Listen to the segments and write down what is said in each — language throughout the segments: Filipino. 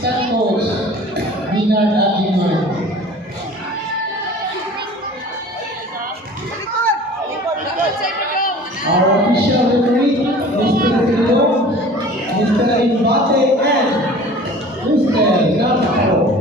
assistant coach, Minard Aguilar. Our official referee, Mr. Tilo, Mr. Invate, and Mr. Napo.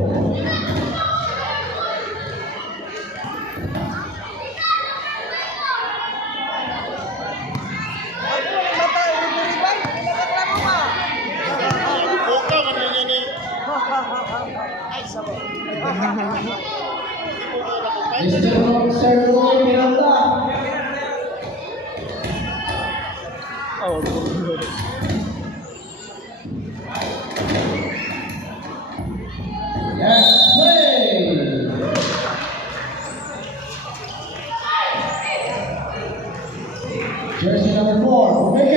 Mr. Roy Miranda. Let's play. Jersey number 4, make it.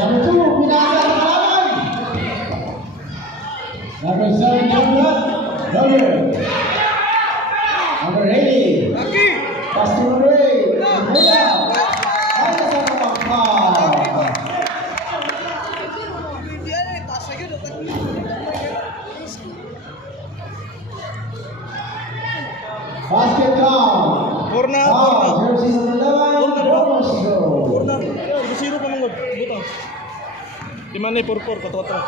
Number 2, Pinasa Kalaban. Number 7, Robert. Number 8, Pastor Ray. Basket count. Corner. Jersey number 11, Borosco. Corner. Zero pa mong butang. Di mana purpur kata-kata.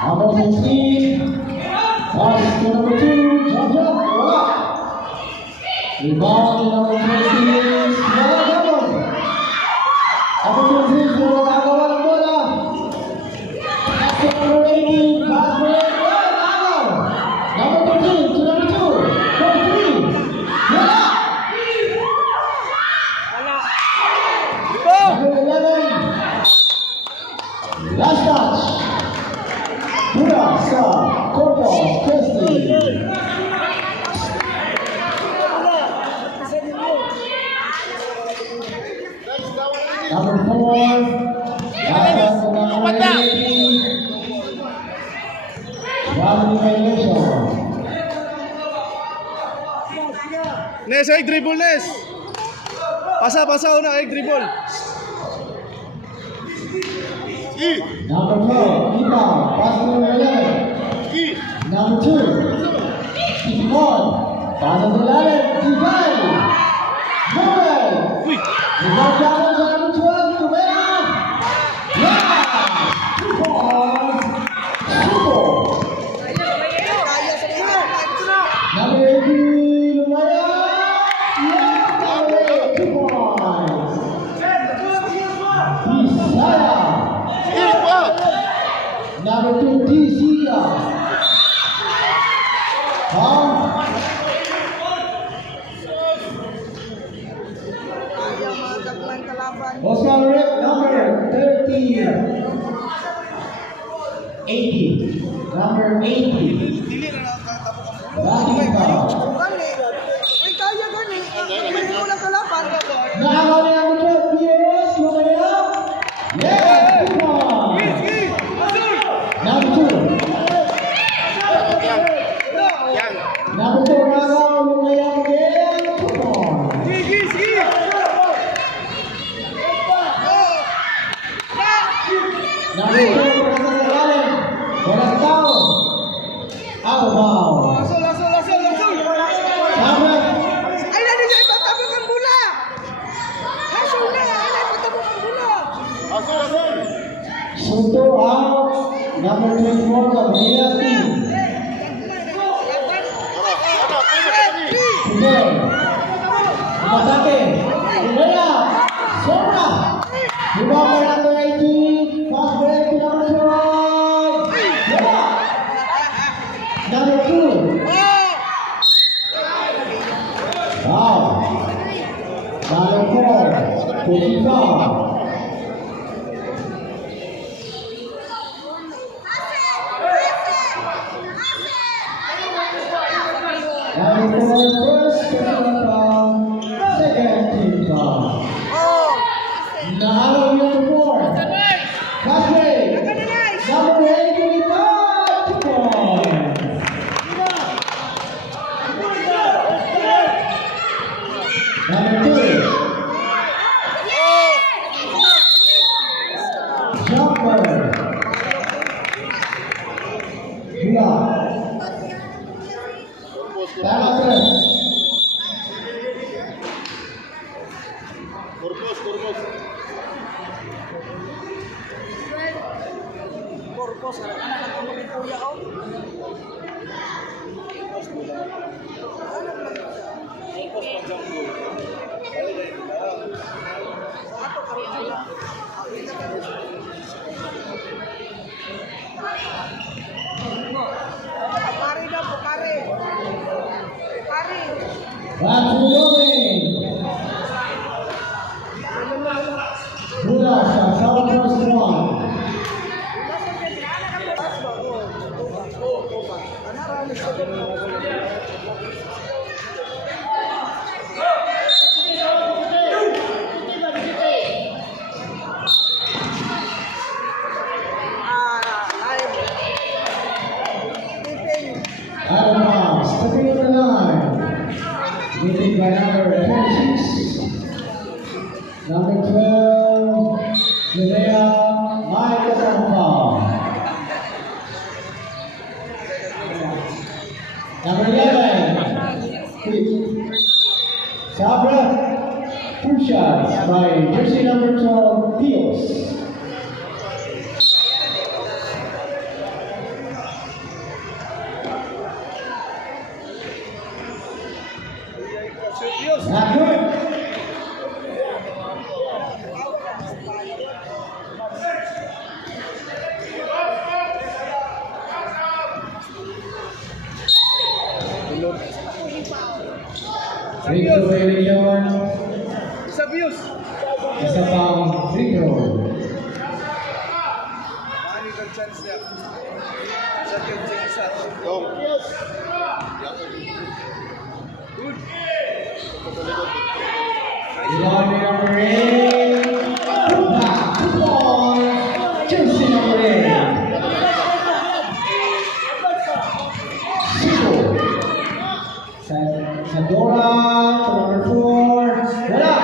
Number 16, pass to number 2, jump shot, wala. Rebound to number 26, wala naman. Number 26, wala nagawa ng bola. Pass to number 18, pass break, wala nagawa. Number 13 to number 2, number 3, wala. Number 11, last touch. Pura sa Corpus Christi. Number 4, Lasa sa number 18. Traveling violation. Nes, egg dribble, Nes. Pasa una, egg dribble. Number 4, Kita, pass to number 11. Number 2, keep on. Pass to 11, Divine. Noel. Rebound down to number 12, Tumena. Yeah! 2 points. Super. Number 18, Lumaya. Yeah! 2 points. Bisaya. Number 2, Zika. Oscar Rick, number 30. 80. Number 80. Latika. Nakakaw na yung mga players. Lumaya. Yeah! 2 points. Number 2. Number 2, Ragaw, Lumaya again. 2 points. Number 2, Ragaw sa lalim. Walang tao. Out of bounds. Number Sunto out. Number 24, Manila team. Sige. Masake. Lumaya. Sobra. Rebound by number 18. Fast break to number 12. Yeah. Number 2. Wow. Number 4. Position. Number 4, personal foul, second team foul. Now number 4. Fast break. Number 8, 2 points. Number 2. Jumper. Hula. Balancer. That's moving. Hula shot, first one. Out of bounds, stepping over the line. Meeting by number 26. Number 12, Linnea Mike Casanova. Number 11, Sabra. 2 shots by jersey number 12, Pios. Not good. Free throw by Leon. Isa pang free throw. Rebound number 8. Two points. Jersey number 8. Sadora to number 4. Wala.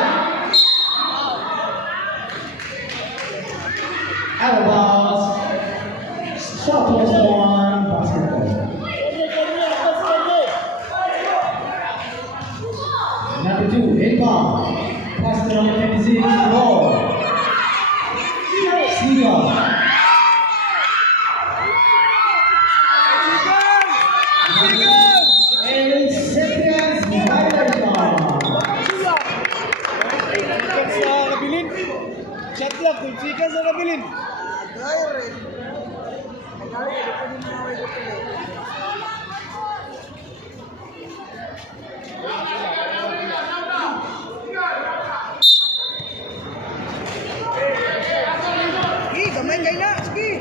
Out of bounds. Southwest 1 basketball. Number 2, inbound. Pass to number 56, ball. Seagull. And seconds, highlight ball. Chat lang, kung chika sa nabilin. Gamay kayo na, sige.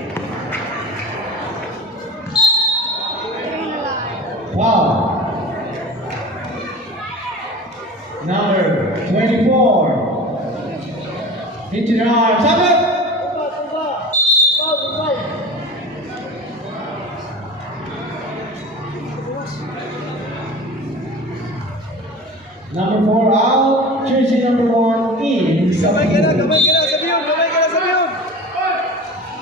Wow. Number 24. Into the arms. Sabit! Number 4 out. Jersey number 1 in. Gamay ka na, sabi yun, gamay ka na, sabi yun.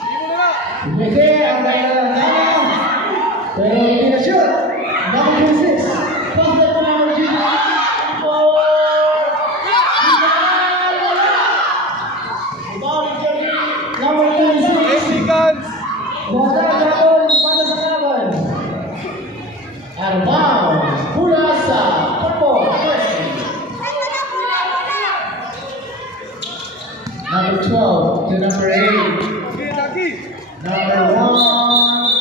Hindi mo na. Pwede, ang kaya na sana. Pero hindi na shoot. Number 26. Pass that to number 2. Number 26. 8 seconds. Bota na doon, bata sa kalaban. Out of bounds. Pulasa. Purple. Number 12 to number 8. Taki. Number 1.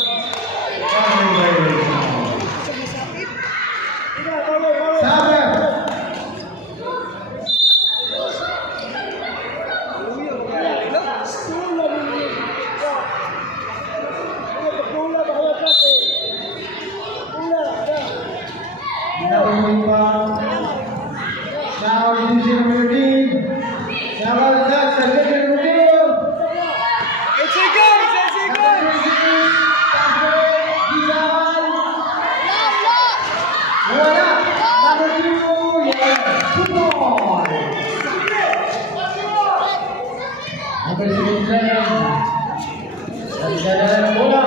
Nagdadala ng bola.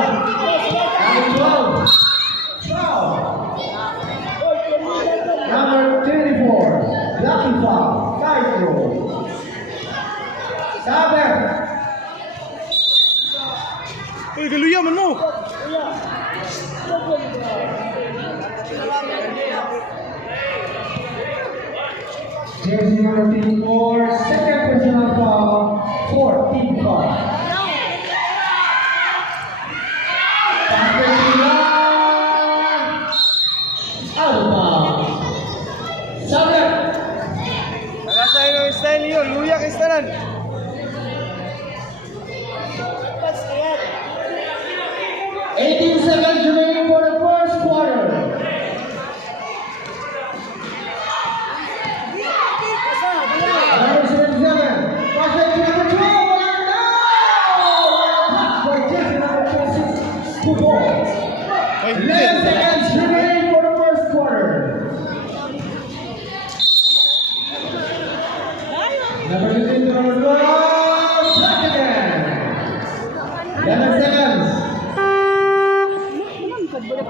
Number 12. Foul. Number 24. Blocking foul. Side throw. Saber. Uy, galuya man mo! Jersey number 24. Second personal foul for team foul. Out of bounds. Saber. Nagasa yung style yun. Luya kay Staran. 18 seconds remaining for the first quarter. Number 77. Prospect number 12. For Jersey number 26. 2 balls. 11 seconds remaining for the first quarter. Number 15 to number 12. Back again. 11 seconds.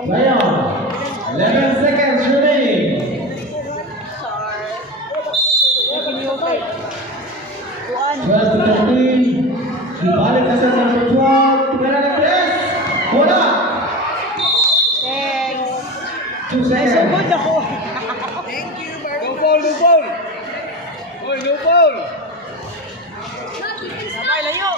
Ngayon, 11 seconds remaining. 12 to 13. Dibalik na sa number 12. Tignan na press. Bola. Thanks. 2 seconds. ako. Thank you, Barbie. No foul, no foul. Oy, no foul. Sabay, layo.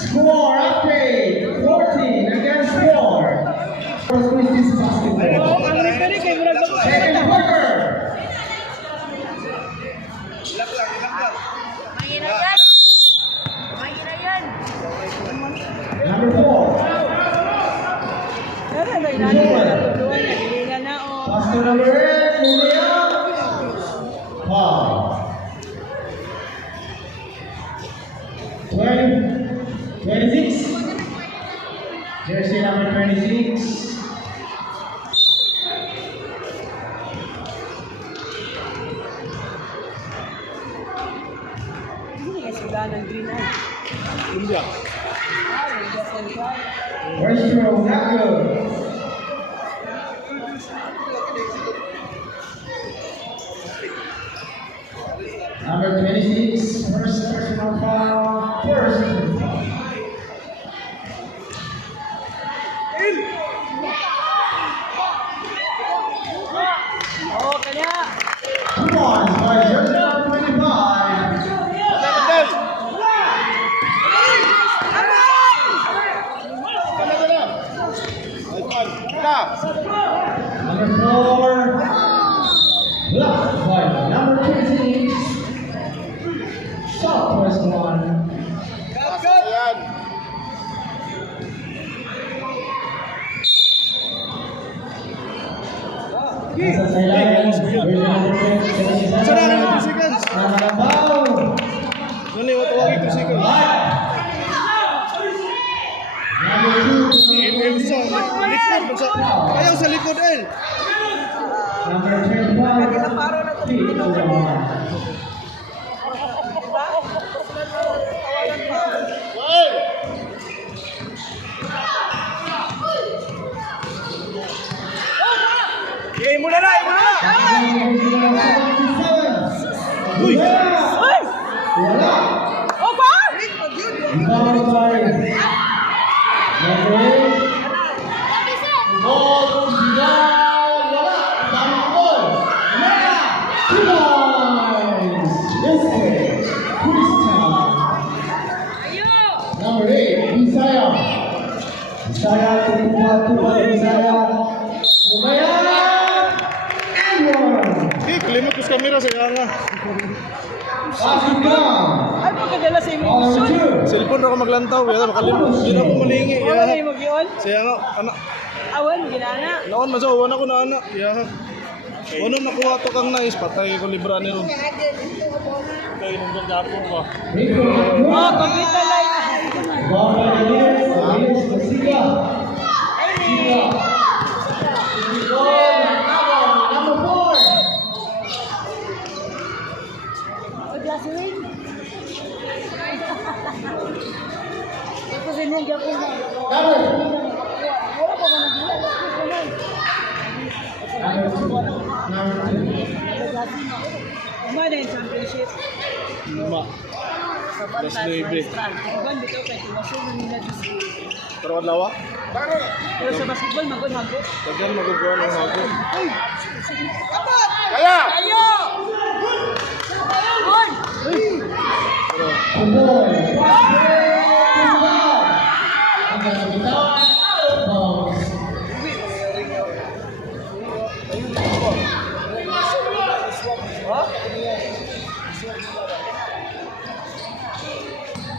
Score update. 14 against 4. First squeeze this basketball. Second quarter. Number 4. Pass to number 8. Lumia. Foul. 26. Jersey number 26. Luya. First throw, not good. Number 26, first personal foul, first personal foul. Oh, kanya. 2 points by Jersey number 25. Number 4, blocked by number 26. Southwest one. Nasa sideline, Jersey number 27. Saan na rin 2 seconds? Nananabaw. Nali, watawagin 2 seconds. Number 2. El sa likod. Ayaw sa likod, El. Number 25. 3 to 1. Imo na na, imo na. Uy! Wala. Oh, ba? Number 5. Number 8. Ball goes down. Wala. Dami ball. Wala. 2 points. This way. Christian. Number 8. Bisaya. Bisaya. Tupa. Bisaya. Umaya. And 1. Eh, kalimot ko sa kamera sa nga. Passing down. Ay, pagkadala sa imo. Ball number 2. Cellphone ako maglantaw, kaya makalimot. Hindi na ako malingi. Wala na yung mag-ion. Saya nga, anak. Awan, ginana. Naon man sa uwan ako na anak. Yeah. Ano nakuha to kang nice, patay ko libra ni Ron. Free throw Oh, good. computer line. Ball by the Lions. Lions Masika. Sika. Goal. Number 4. Number 2. Kumada yung championship. Lima. Plus 9. Iban bitaw kay tumasunod nila dito. Pero adlaw ah. Pero sa basketball, magod-magod. Tagal magagawa ng hago. Ayo! On!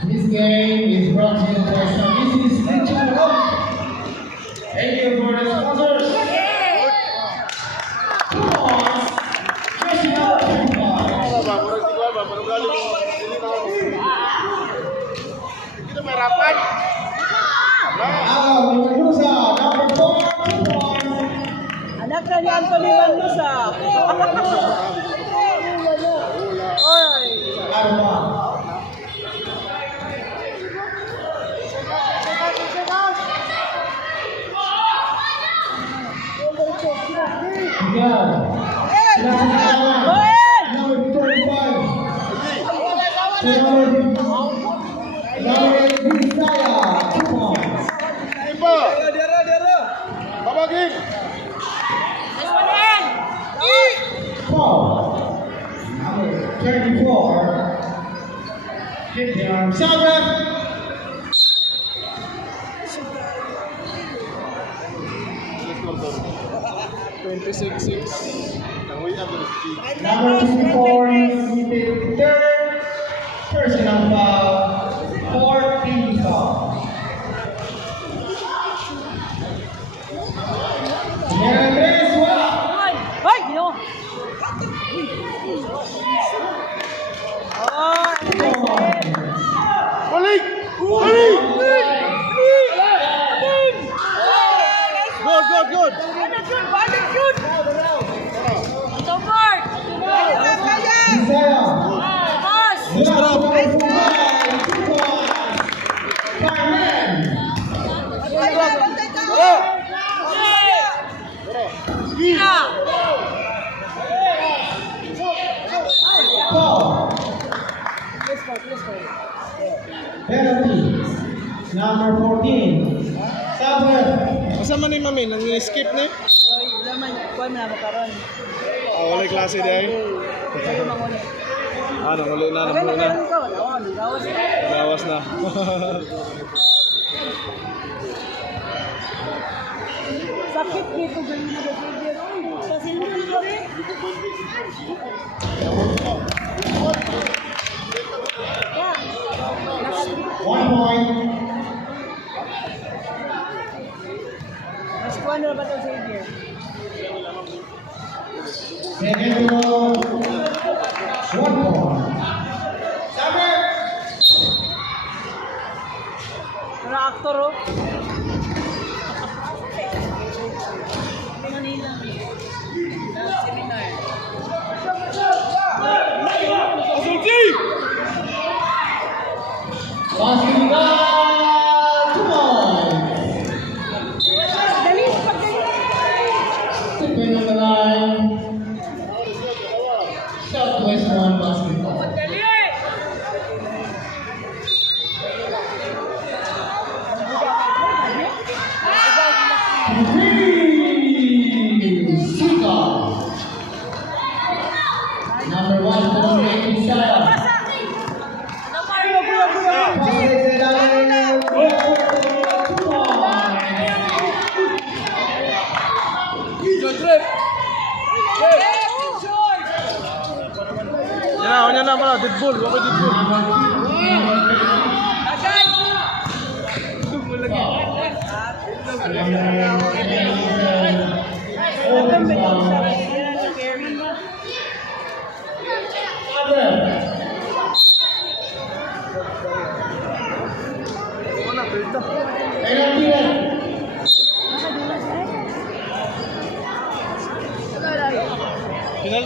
This game is brought to you by This is Richard Rock. Thank you for the sponsors. Come on. Jesse Mendoza, number 4, 2 points. Anak na ni Anthony Manlusa. Oy! Arma. Miguel. Number 35. Number 8, Visaya, 2 points. Foul. Number 34. Hit the arm. Salve. Number 24 is third personal foul. 4 foul. Andres, wala. Hoy! Gino! Oh! Balik! Good! Ito, Mark! Visaya. Extra. Carmen. Foul. Penalty. Number 14. Salve. Asa man ni mami, nang-skip ni? Hoy, laman, kuha na makaroon. Wala klase di ay. Ito mangulit. Nanguli na, Okay, nanguli na. nakaroon ko. Gawas na. Lawas na. Sakit dito ganyan na behavior. Kasi hindi ko rin. Yeah. 1 point. Mas kuha na ba ito sa Xavier? Second row. 1 point. Salve. Para aktor oh. Manila. Seminar. Basketball. 2 points. Dali, pagdali. Stepping on the line. Southwest 1 basketball. Dali. Sika. Number 1, Dominic Isaya. Yan na pala, Deadpool. Wala Deadpool. Ito,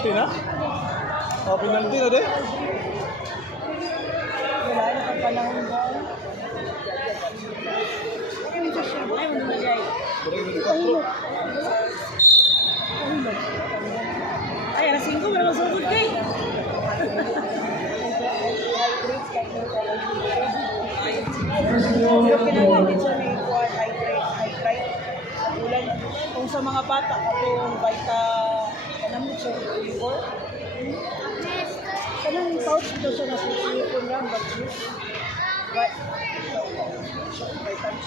penalty na? Oh, penalty na din. Wala, nakapanahon ba? Ay, ito siya. Ay, ano na guys? Ay, alas 5 wala masugod kay. First round Yung of pinagpapit goal. siya may quad, hydrate. Ulan, kung sa mga bata, katong vita, anong siya, or kanang pouch daw siya na silikon lang, but juice. But, vitamin.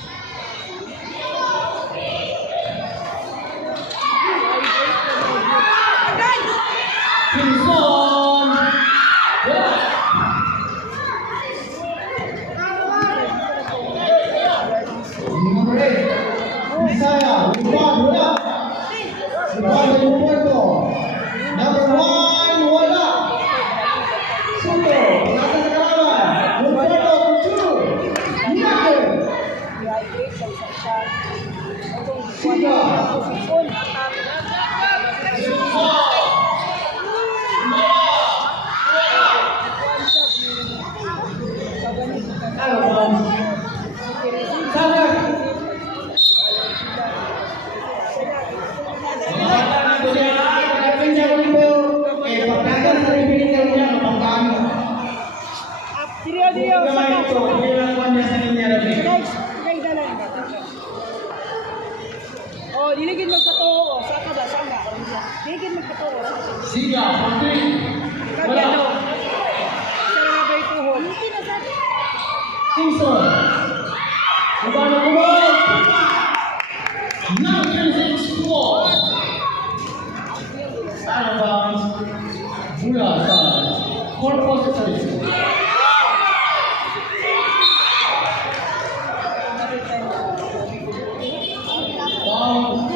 Pinson! Wala! Number 8, Isaiah, Lupad, wala! Lupad ay Puerto. Number 1, wala! Suto, nasa sa kalaban. Puerto, 2, nothing! Hydrate sa isang siya. Siga! Sipon, atak. Alaban. Sanak! Dio, guys, guys, dalan. Oh, diligid magpatuo. Saka ba? Sanga. Diligid magpatuo. Siga, Patrick! Wala! Kagano. Sa mga bay tuhod. Hindi na sa... Simpson! Lupad na kumol! Number 6, Paul! Alaban. Mula sa Corpus Christi. Wow!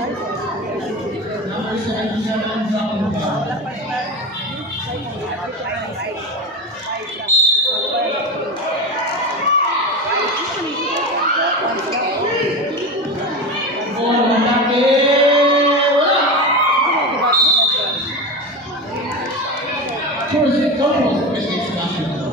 Number 77, Zachary. Ball matake! Wala! Corpus Christi National.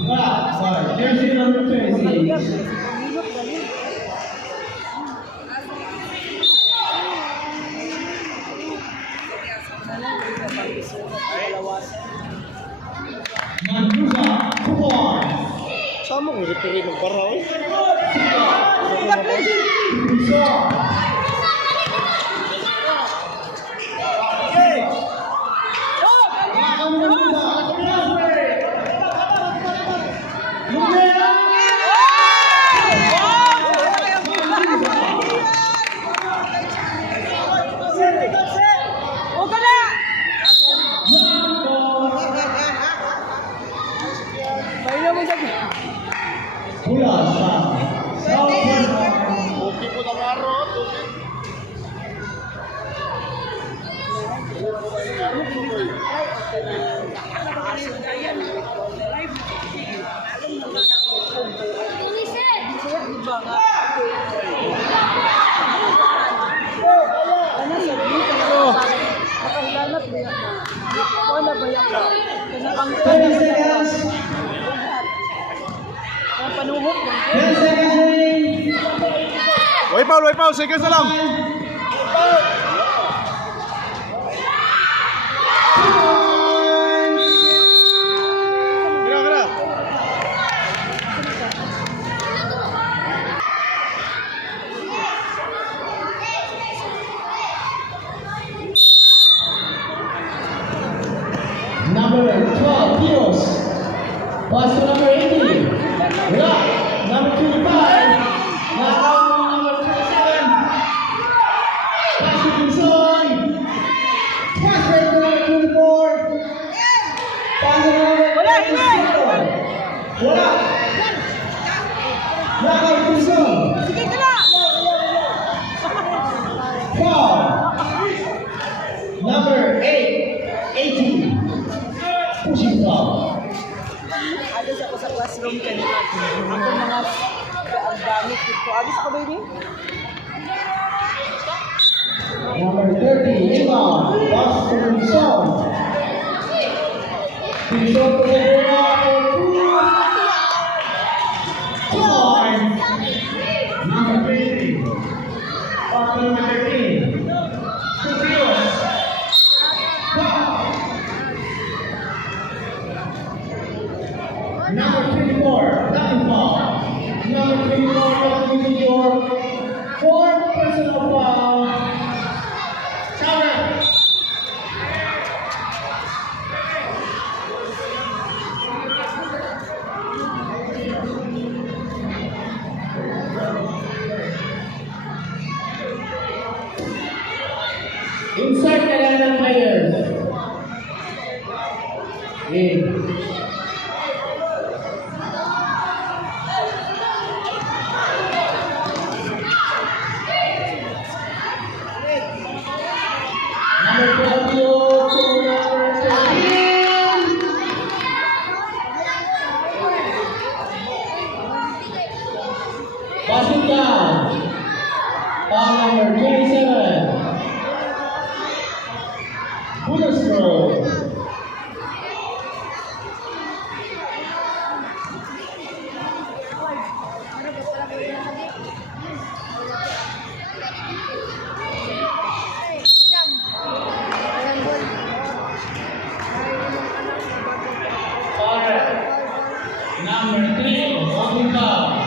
Wala! Sorry. Jersey number 20. Mandusa, Kupon. Sama kung referee magpara, eh. Pinson. Pula sa Southwest. Okay po na maro. Nakahilanap niya. Wala ba yan? 30 seconds. Ang panuhot. 10 seconds remaining. Way foul, seconds na lang. Kira. Number 12, Pios. Pass to number 18. Wala. Number 25. Knockout number 27. Pass to Pinson. Pass to number 24. Pass to number 24. Wala. Knockout Pinson. Sige ka na! Foul. Number 8, 18. Pushing foul. Ada sa sa klase. classroom kanina. Ako mga ang gamit dito. Agis ako, baby? Number 30, rebound. Pass to Pinson. Pinson to the rebound. Number 20. Pass to number 13. Supios. Number 24, nothing foul. Number 24, that will be your fourth personal foul. Shower. Insert the random players. In. Passing down. Foul number 27. Bullsbro. Number 3, passing down.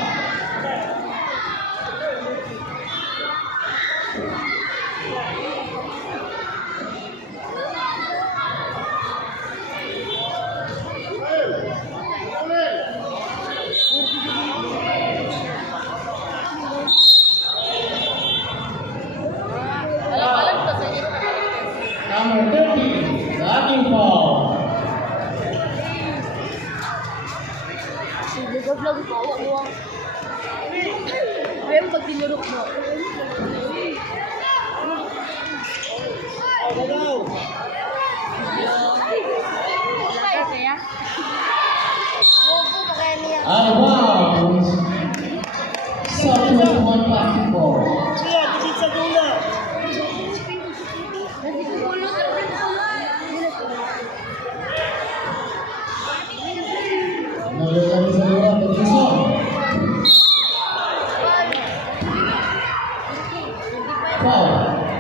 Number 30, knocking foul. Sigurad lang ito, ako. Pero pag tinurok mo. Out of bounds. Southwest 1 basketball. Siya, bisit sa dula. Another one is around the zone. Foul.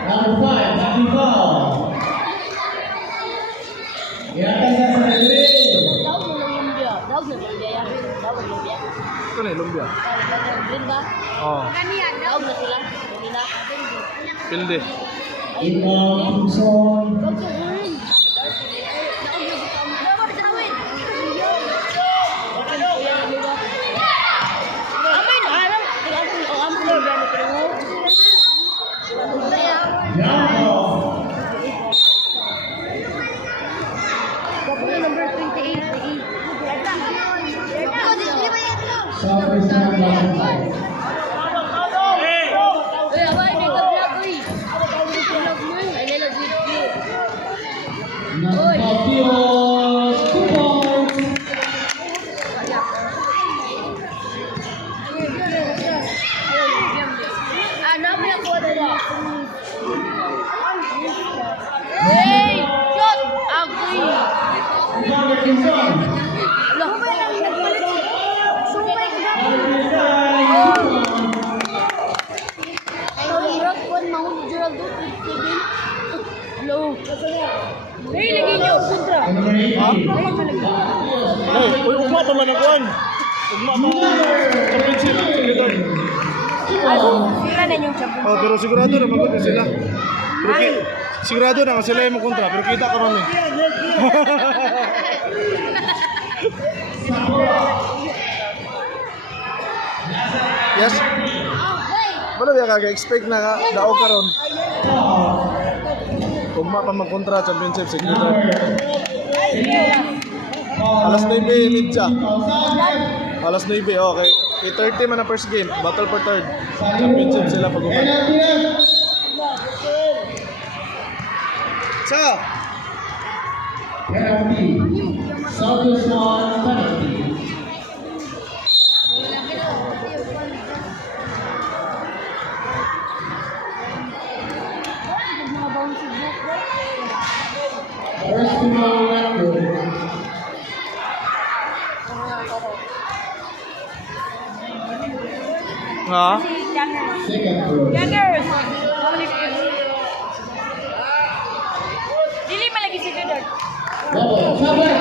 Number 5, knocking foul. Inatan sa referee. Daog na lumbia. Daog na lumbia yan. Daog na lumbia. Ito na yung lumbia. Green ba? Oo. Daog na sila. Hindi na. Pilde. Inbound zone. Daog na green. Daog na butang. Daog na tawin. Amay na. Amay na. Number 28. Southwest 1 basketball. Nagpapios 2 points. Hey! Shot! Agree! Number Pinson. Hey, lagi niyo kontra. Number 18. Ay, uy, ugma pa man ang kuhan. Ugma pa. Championship. Secretary. Sila na yung champion. Oh, pero sigurado na magod sila. Pero sigurado na nga sila yung kontra, pero kita ka man eh. Yes. Wala ba kag-expect na daog karon? Ugma pa man kontra championship secretary. Alas 9 midja. Alas 9, okay. 8:30 man ang first game. Battle for third. Championship sila pag-uman. Sa! Penalty. Southwest 1 penalty. Ha? Youngers. Second throw. Youngers. Dili malagi si Dudot. Double. Shovel.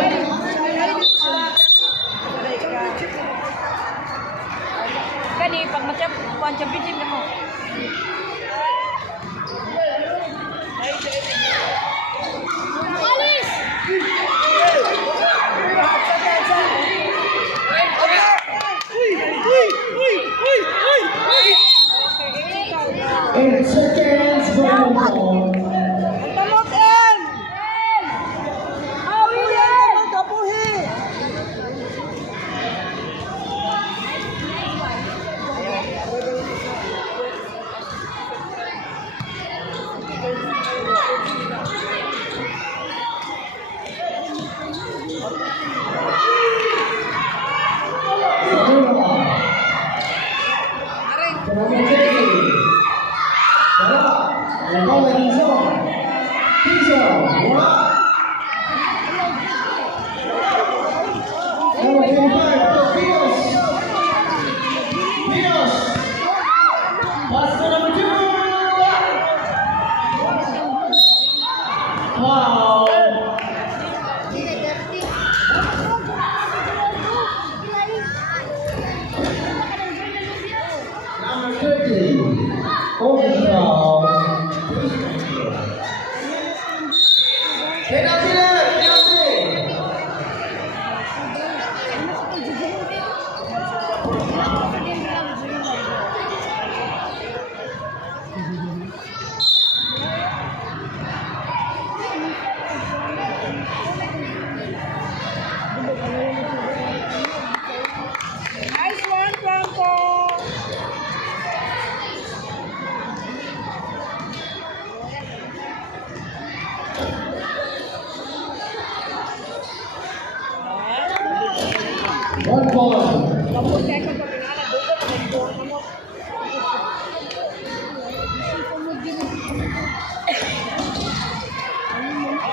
Kani pag match-up, kuan championship na mo. Alis! In seconds going on. Tamot en! Awi yan! Kapuhi! Wow. Number 30, overthrow. Penalty left, penalty. Nice one, Franco! One ball. Kapag kayo sa pagkakala, Dudot, nag-goal na mo.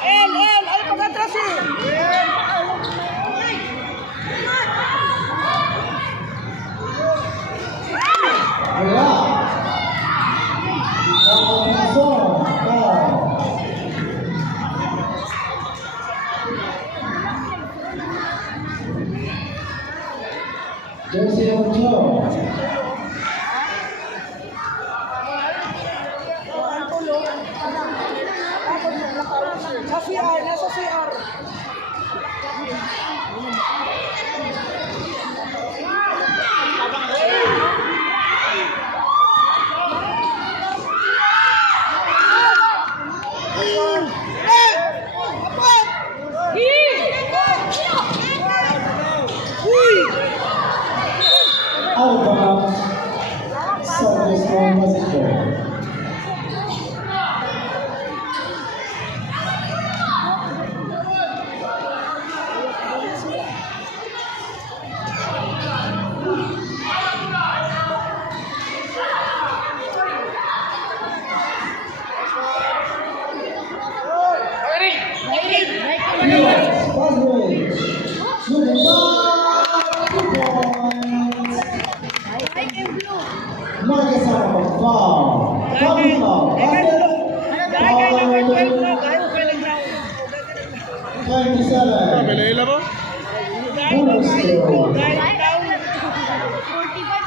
El! Ano pag-atras eh? Wala. Pasok. Foul. Jersey number 12. Sa CR, nasa CR. Out of bounds. Southwest One Pacific. Busway. Shooting ball. 2 points. Marcus out of foul. Double foul. Basket. 27. Kalela mo? Bonus score. 45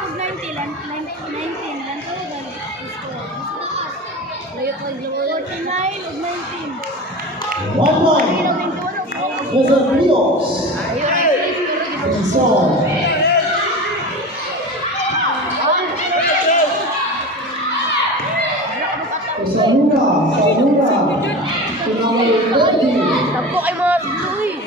of 90, 19, lang to lang. 49 of 19. 1 point. Los Ríos. Son. Saluna. Number 30. Tapo ay mga blue.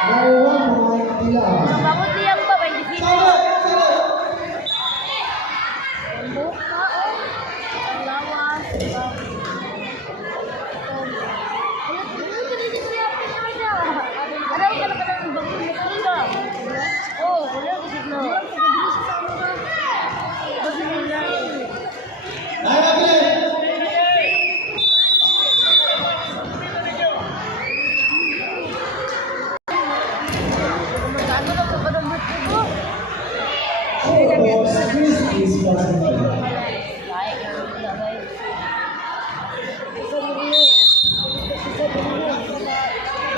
May 1 point nila. Bangon diyang ba? May disino. Ang buka, oh. Ang lawas. Ano ka na ka ng bagong nila? Oh, wala ko siglo. Bagong nila. Ano na ka ng buko? Is possible.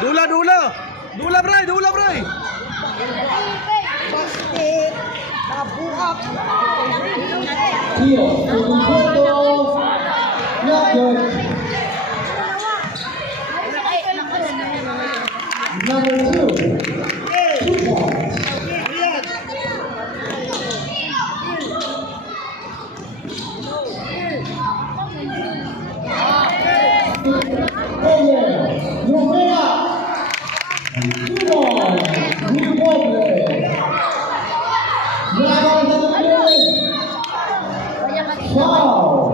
Dula, dula! Dula, Bray! Dula, Bray! Basket. Nabuhak. Tio, Ubuto, not good. Number 2, 2 points. Player, Lumea. 2 points. Good ball play. Laban sa tuloy. Foul.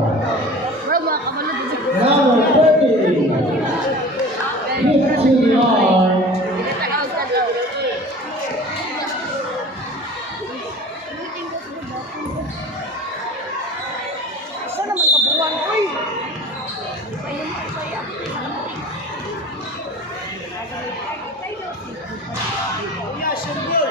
Number 30. 15 yards. Asa naman kabuwan, uy. Kuya, siyempre.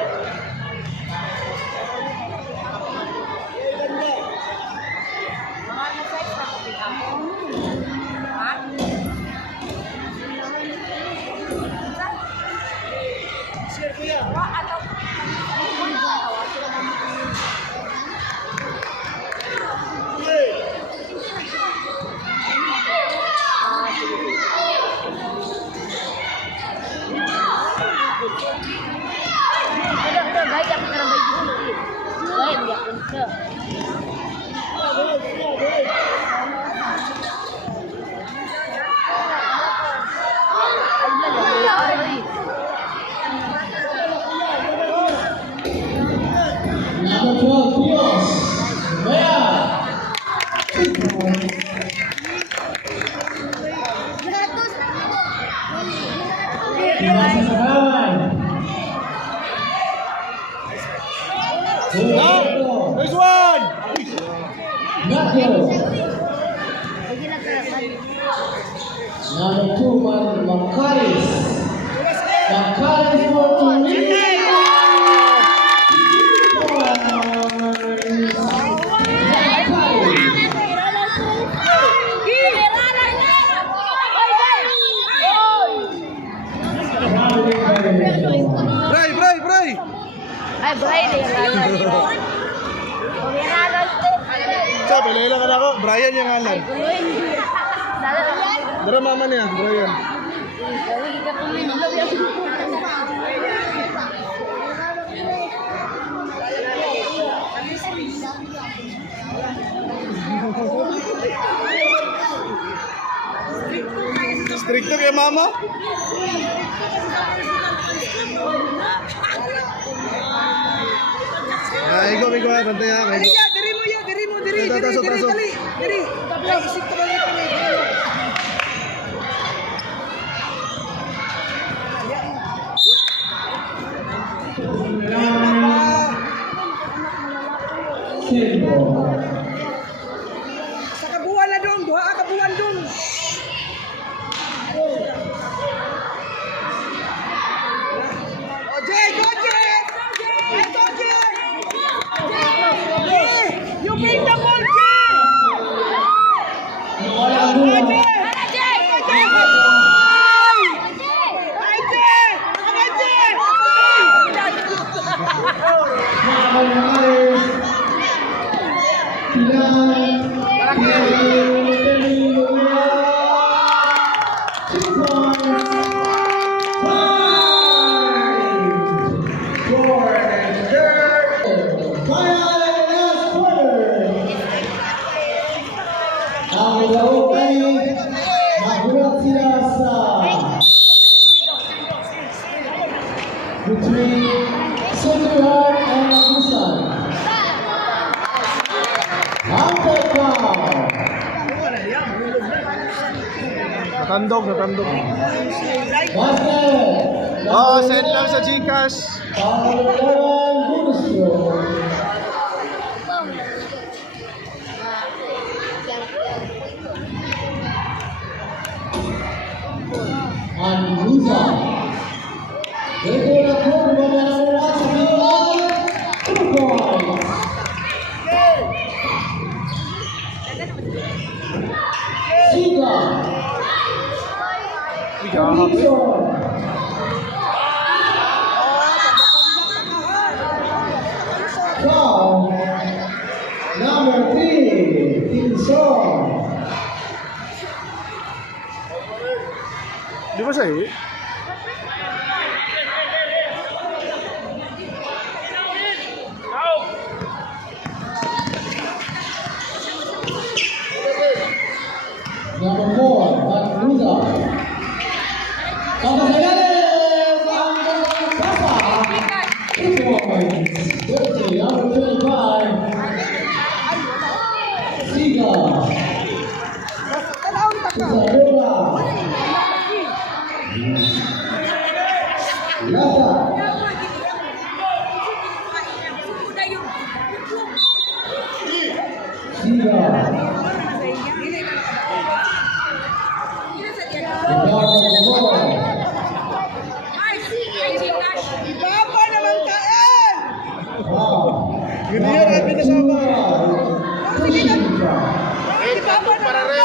Sir, kuya. Number 12, Dios. Lumea. 2 points. Nasa sabawan. Nice one! Not good. Number 2, Macaris. Macaris for 2 Bray, Bray, Bray! Ay, Brian yung ngalan. Sabi, lang ka na ako. Brian yung ngalan. Dala. Dara mama niya, Brian. Stricto kay mama? Ikaw, bantay ha. Dali ya, diri mo ya, diri mo, diri. Ito, taso, taso. Diri. Tabla, isip ka lang ito. Sa kabuhan na doon, duha ka kabuhan doon. O, Jay, go, Jay! Go, Jay! Jay, you bring the ball, Jay! between Sunderland and Busan. Hunter foul. Natandog. Basket. Oh, send lang sa Gcash. Foul number 11, Bundesliga. And Musa. Ito na po, bumabalala sa Milan. 2 points. Sika. Dixon. Foul. Number 3, Dixon. Di ba siya eh? Number 4, Batruza. Pasok sa ilalim ang Kasa. 2 points. Dirty, number 25. Siga. Isabela. Lata. Siga. Ibaba naman kain! Gini yan, Edwin na sama. Ibaba naman ka!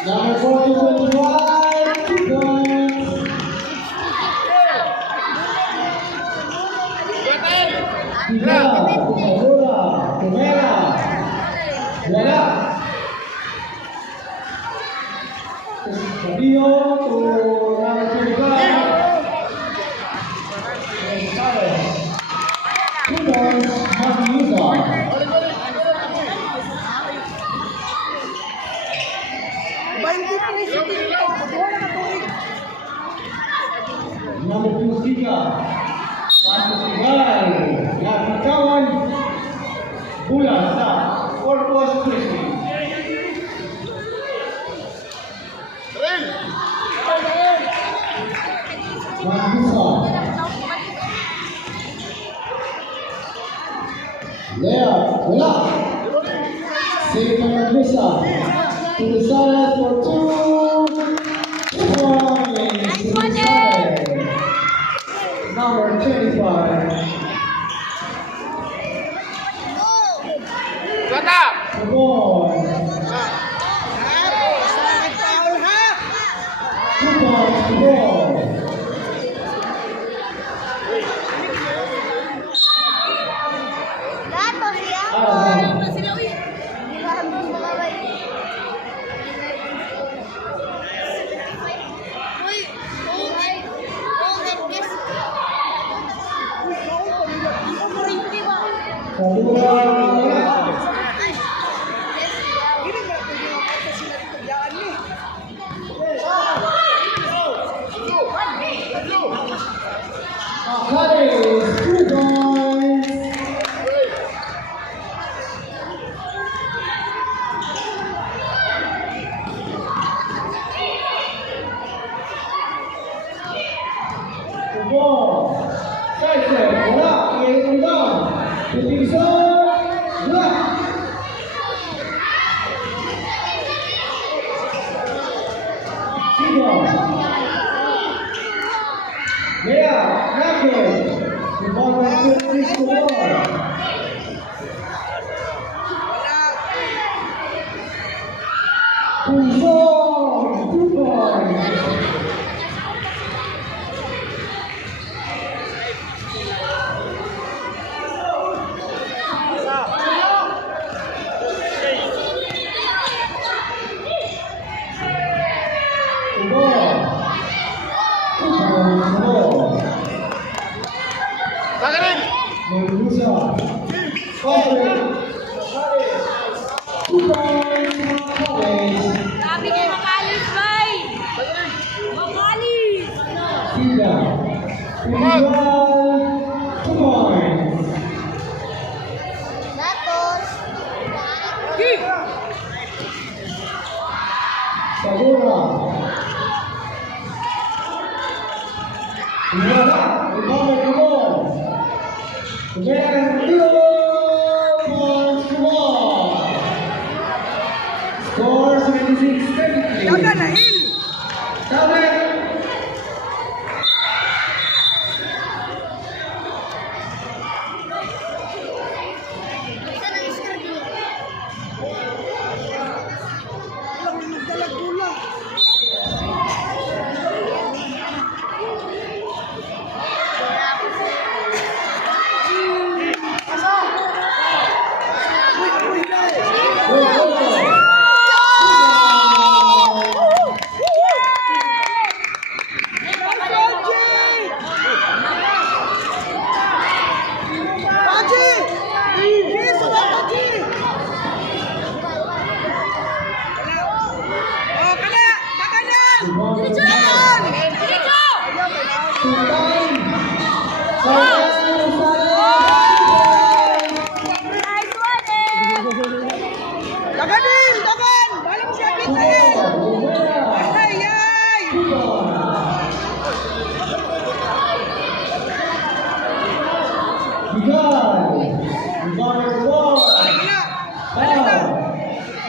Number 40, 25, 2 points. Tiga, Isabela, Tumela. Wala. Sabio to number 25. 2 points, Mafiuza. Number 2, Sika. Pasok si Guy. Kawan. Bola sa Corpus Christi. Magusa. Lea, wala. Save ng Magusa. Tulisara for 2 points. Number 25. Come on. 2 points to go. Come on. Individual, 2 points. Sabura. Wala. Recover the ball. Again, 2 points to one. Score 76-73. Dagan na il! Dagan.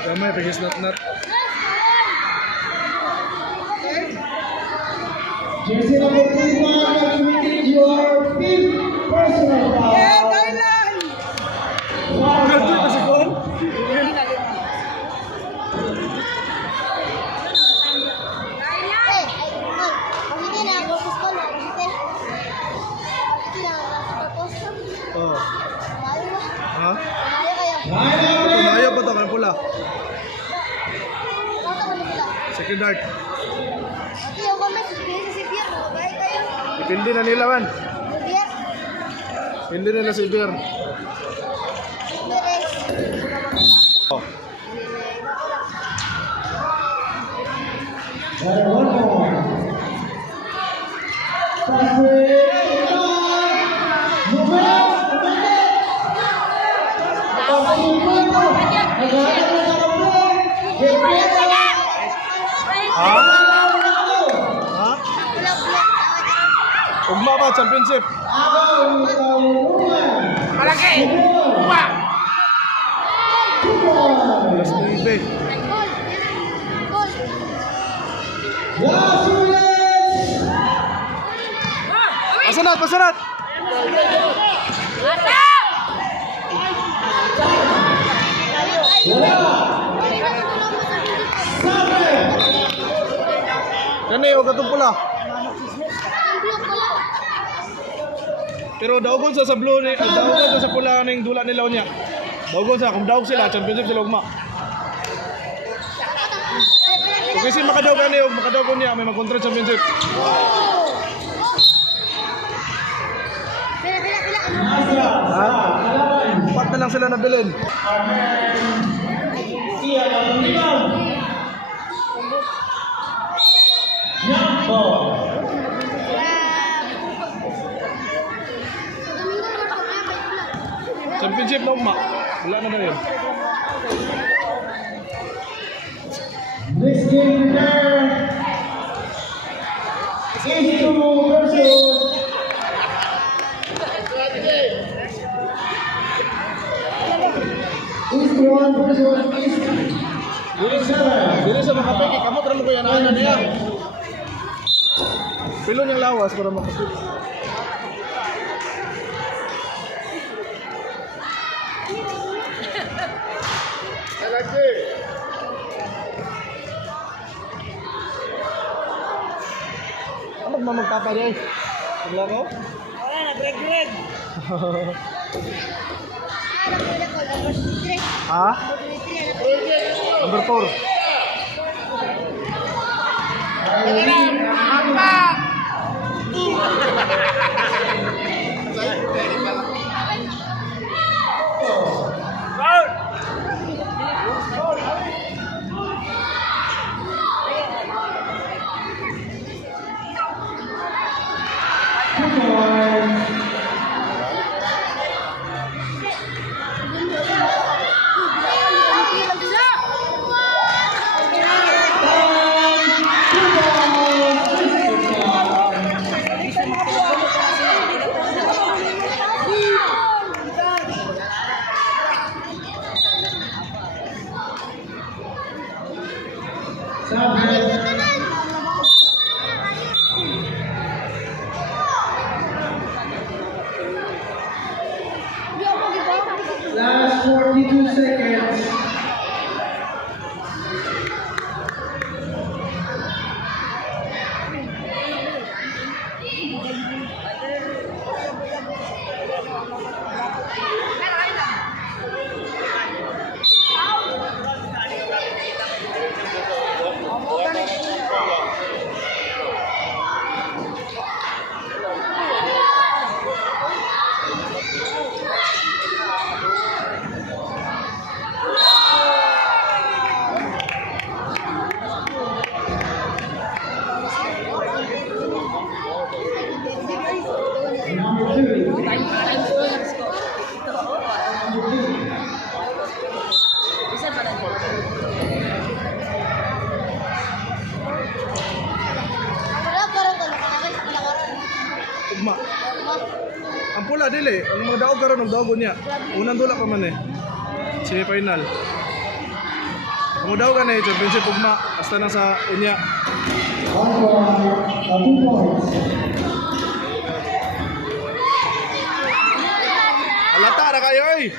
Damay, pagis nat. Jersey number 31 has committed your 5th personal foul. Oh. Ha? Lineup Tumayo pa to, kan pula. Second dart. Dipindi na nila man. Hindi nila si Beer. Oh. Got one more. Pass away. Ha? Ha? Ugma ba championship? Malaki! Upa! Last 9. Pasanat, pasanat. Kani o katong pula. Pero daugon sa blue ni, daugon sa pula ning dula nila niya. Daugon sa kung daog sila championship sila ugma. Kung kasi makadaog ani og makadaog niya may magkontra championship. Ha? Pat na lang sila nabilin. Championship na ugma. Wala na yun. Next game prepare. East 2 versus East 1 versus East 7. Dili sa makapeke, kamot ra mo ko yan ana niya. Pilo niyang lawas para makapit. Ano ba magtapa niya? Wala ko? Wala na, greg. Ha? Number 4. points. Last 42 seconds. Number 2. Ugma. Ang pula dili, ang mga daog karon nagdaogon niya. Unang dula pa man eh. Semi-final. Ang daog ka na eh, championship ugma hasta na sa unya. 2 points. Alata na kayo eh.